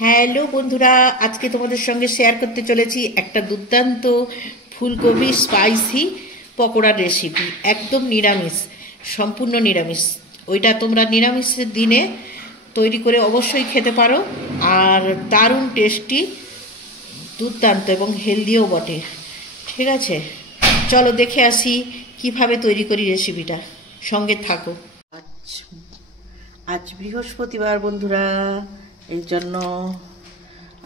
Hello বন্ধুরা, আজকে তোমাদের সঙ্গে শেয়ার করতে চলেছি একটা দুর্দান্ত ফুলকপি স্পাইসি পকোড়ার রেসিপি। একদম নিরামিষ, সম্পূর্ণ নিরামিষ। ওইটা তোমরা নিরামিষের দিনে তৈরি করে অবশ্যই খেতে পারো, আর দারুণ টেস্টি, দুর্দান্ত এবং হেলদিও বটে। ঠিক আছে, চলো দেখে আসি কিভাবে তৈরি করি রেসিপিটা, সঙ্গে থাকো। আজ বৃহস্পতিবার বন্ধুরা, এই জন্য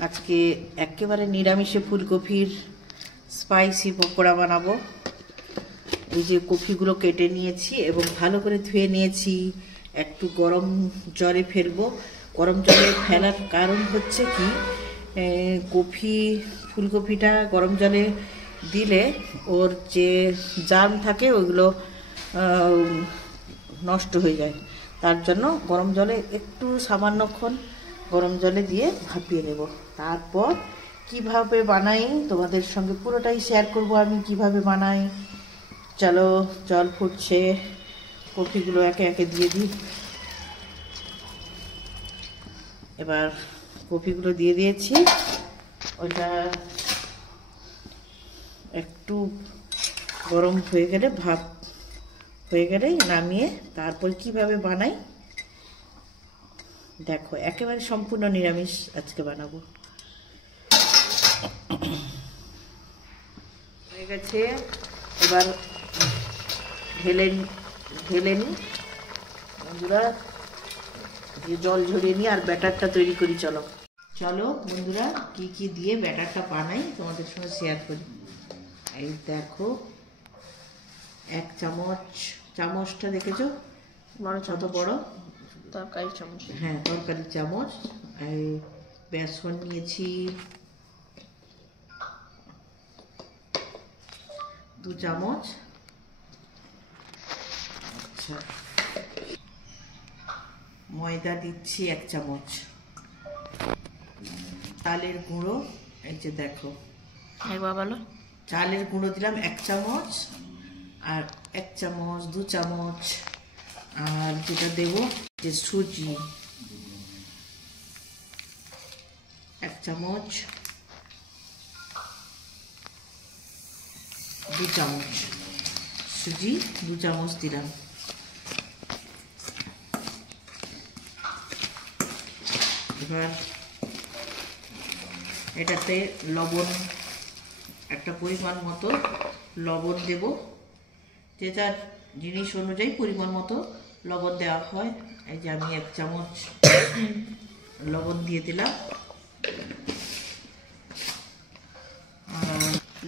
আজকে একেবারে নিরামিষে ফুলকপির স্পাইসি পকোড়া বানাবো। এই যে কপিগুলো কেটে নিয়েছি এবং ভালো করে ধুয়ে নিয়েছি, একটু গরম জলে ফেলবো। গরম জলে ফেলার কারণ হচ্ছে কি, ফুলকপিটা গরম জলে দিলে ওর যে জার্ম থাকে ওইগুলো নষ্ট হয়ে যায়। তার জন্য গরম জলে একটু সামান্যক্ষণ গরম জলে দিয়ে ভাপিয়ে নেব। তারপর কিভাবে বানাই তোমাদের সঙ্গে পুরোটাই শেয়ার করব আমি কিভাবে বানাই। চলো, জল ফুটছে, কপিগুলো একে একে দিয়ে দিই। এবার কপিগুলো দিয়ে দিয়েছি, ওটা একটু গরম হয়ে গেলে, ভাপ হয়ে গেলে নামিয়ে তারপর কিভাবে বানাই দেখো। একেবারে সম্পূর্ণ নিরামিষ আজকে বানাবো। হয়ে গেছে, এবার ঢেলে নিই বন্ধুরা, দিয়ে জল ঝরিয়ে নিই আর ব্যাটারটা তৈরি করি। চলো বন্ধুরা, কি কি দিয়ে ব্যাটারটা বানাই তোমাদের সঙ্গে শেয়ার করি। এই দেখো, এক চামচটা দেখেছো বড়, কত বড় তরকারি চামচ। হ্যাঁ, তরকারি চামচ। এই বেসন নিয়েছি 2 চামচ। আচ্ছা, ময়দা দিচ্ছি 1 চামচ। চালের গুঁড়ো, এই যে দেখো, একবার বলো। চালের গুঁড়ো দিলাম 1 চামচ, আর 1 চামচ 2 চামচ। আর যেটা দেব যে সুজি 1 চামচ, 2 চামচ সুজি 2 চামচ দিলাম। এবার এটাতে লবণ, একটা পরিমাণ মতো লবণ দেব। যে যার জিনিস অনুযায়ী পরিমাণ মতো লবণ দেওয়া হয়। এই যে আমি 1 চামচ লবণ দিয়ে দিলাম।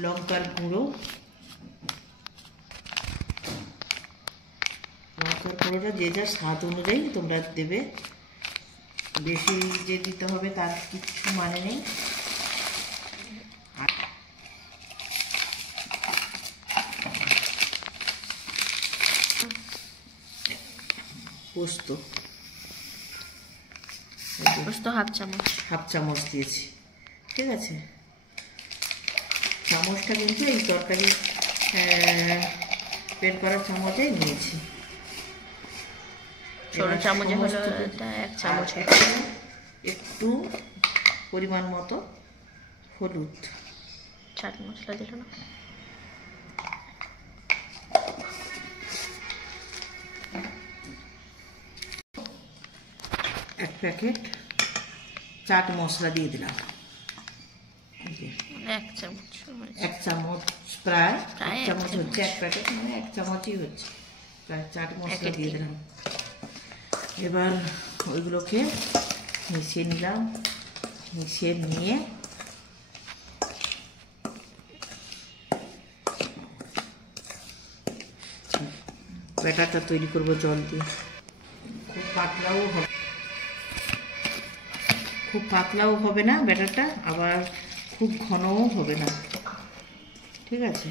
লঙ্কার গুঁড়োটা যে যার স্বাদ অনুযায়ী তোমরা দেবে, বেশি যে দিতে হবে তার কিছু মানে নেই। পোস্ত 1/2 চামচ দিয়েছি। ঠিক আছে, চামচটা কিন্তু এই তরকারি বের করার চামচেই নিয়েছি। ছোট চামচে হলো 1 চামচ। একটু পরিমাণ মতো হলুদ, চাট মশলা দিল না, এক প্যাকেট চাট মশলা দিয়ে দিলাম। 1 চামচ প্রায় 1 চামচ হচ্ছে, 1 প্যাকেট মানে 1 চামচই হচ্ছে, প্রায় চাট মশলা দিয়ে দিলাম। এবার ওইগুলোকে মিশিয়ে নিলাম। মিশিয়ে নিয়ে ব্যাটারটা তৈরি করব জল দিয়ে। খুব পাতলাও হবে না ব্যাটারটা, আবার খুব ঘনও হবে না। ঠিক আছে,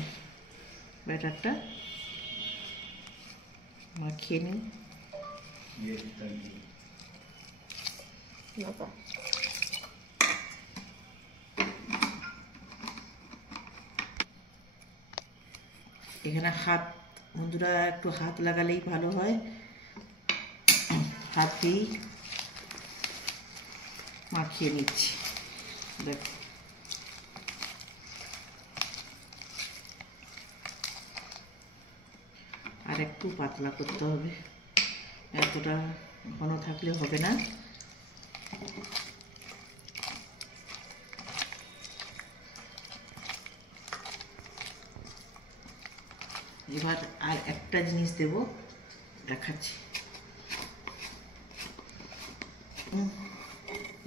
ব্যাটারটা মাখিয়ে নিই। এখানে বন্ধুরা একটু হাত লাগালেই ভালো হয়। হাত দিই মাখিয়ে নিচ্ছি। দেখো আর একটু পাতলা করতে হবে, এতটা ঘন থাকলে হবে না। এবার আর একটা জিনিস দেব, দেখাচ্ছি।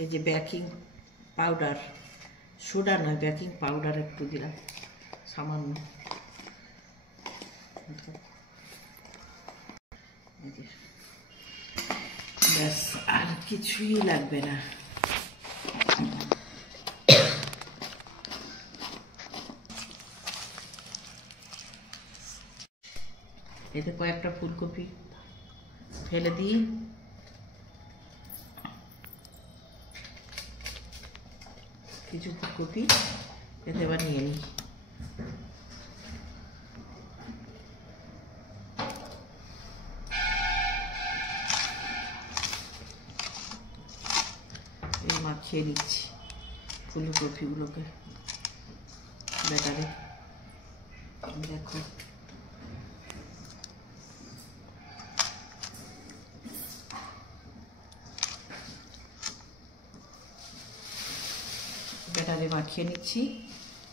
এই যে বেকিং পাউডার, সোডা নয়, বেকিং পাউডার একটু দিলাম সামান্য। ব্যাস, আর কিছুই লাগবে না। এতে কয়েকটা ফুলকপি ফেলে দিই, কিছু ফুলকপি এতে এবার নিয়ে নিই। এই মাখিয়ে নিচ্ছি ফুলকপিগুলোকে ব্যাটারে। দেখো ব্যাটারে মাখিয়ে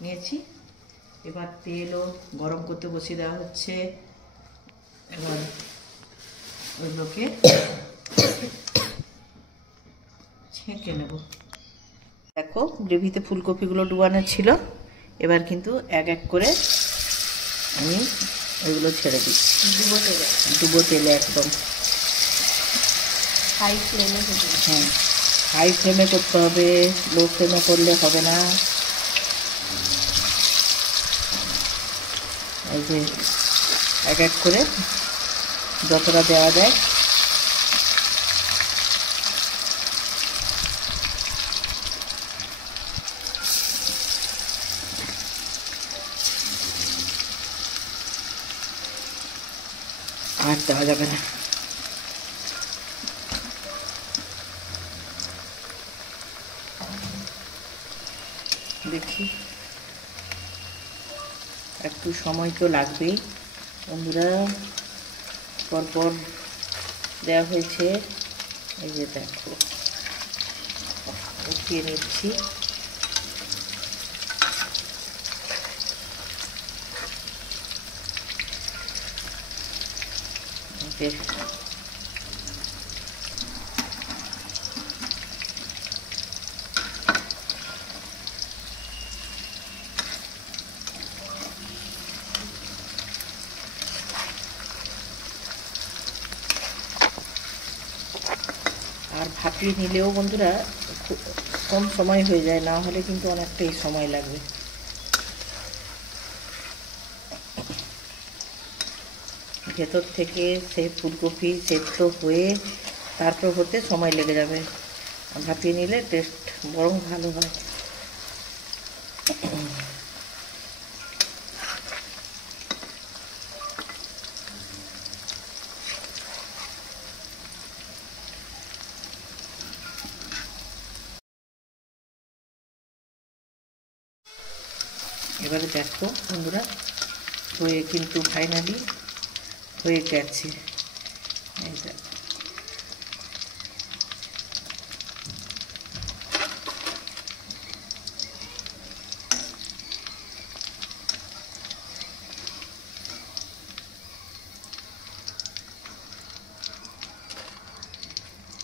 নিয়েছি। এবার তেলও গরম করতে বসিয়ে দেওয়া হচ্ছে। এবার ওইগুলোকে ছেঁকে নেব। দেখো গ্রেভিতে ফুলকপিগুলো ডুবানো ছিল, এবার কিন্তু এক এক করে আমি ওইগুলো ছেড়ে দিচ্ছি ডুবো তেলে একদম হাই ফ্লেমে। হ্যাঁ, হাই ফ্লেমে করতে হবে, লো ফ্লেমে করলে হবে না। এই যে এক এক করে যতটা দেওয়া যায় আর দেওয়া যাবে না। দেখি, একটু সময় তো লাগবেই বন্ধুরা, পরপর দেওয়া হয়েছে। এই যে দেখো উঠিয়ে নিচ্ছি। আর ভাপিয়ে নিলেও বন্ধুরা কম সময় হয়ে যায়, না হলে কিন্তু অনেকটাই সময় লাগবে। ভেতর থেকে সেই ফুলকপি সেদ্ধ হয়ে তারপর হতে সময় লেগে যাবে। ভাপিয়ে নিলে টেস্ট বরং ভালো হয়। এবারে দেখো বন্ধুরা, হয়ে কিন্তু ফাইনালি হয়ে গেছে। এই দেখো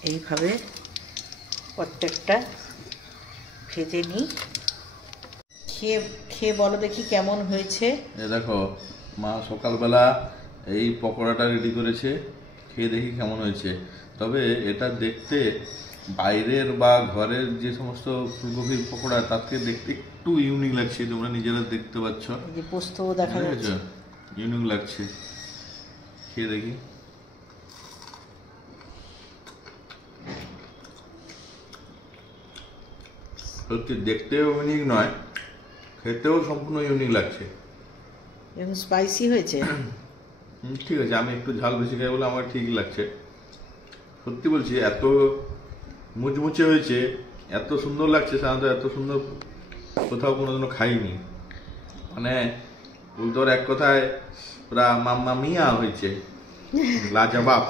এইভাবে প্রত্যেকটা ভেজে নিই। খেয়ে বলো দেখি কেমন হয়েছে। দেখো মা সকালবেলা এই পকোড়াটা রেডি করেছে, খেয়ে দেখি কেমন হয়েছে। তবে এটা দেখতে বাইরের বা ঘরের যে সমস্ত ফুলকপির পকোড়া তার থেকে দেখতে একটু ইউনিক লাগছে, তোমরা নিজেরা দেখতে পাচ্ছ। যে পোস্ত দেখা যাচ্ছে, ইউনিক লাগছে। খেয়ে দেখি। সত্যি দেখতেও ইউনিক নয়, খেতেও সম্পূর্ণ ইউনিক লাগছে। এবং স্পাইসি হয়েছে। ঠিক আছে, আমি একটু ঝাল বেশি খাই বলে আমার ঠিকই লাগছে। সত্যি বলছি, এত মুচমুচে হয়েছে এত সুন্দর লাগছে, সাধারণত এত সুন্দর কোথাও কোনোদিনও খাইনি। মানে উল্টোর এক কথায় পুরা মাম্মা মিয়া হয়েছে, লাজবাব।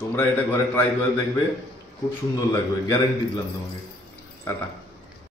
তোমরা এটা ঘরে ট্রাই করে দেখবে, খুব সুন্দর লাগবে, গ্যারান্টি দিলাম তোমাকে। টাটা।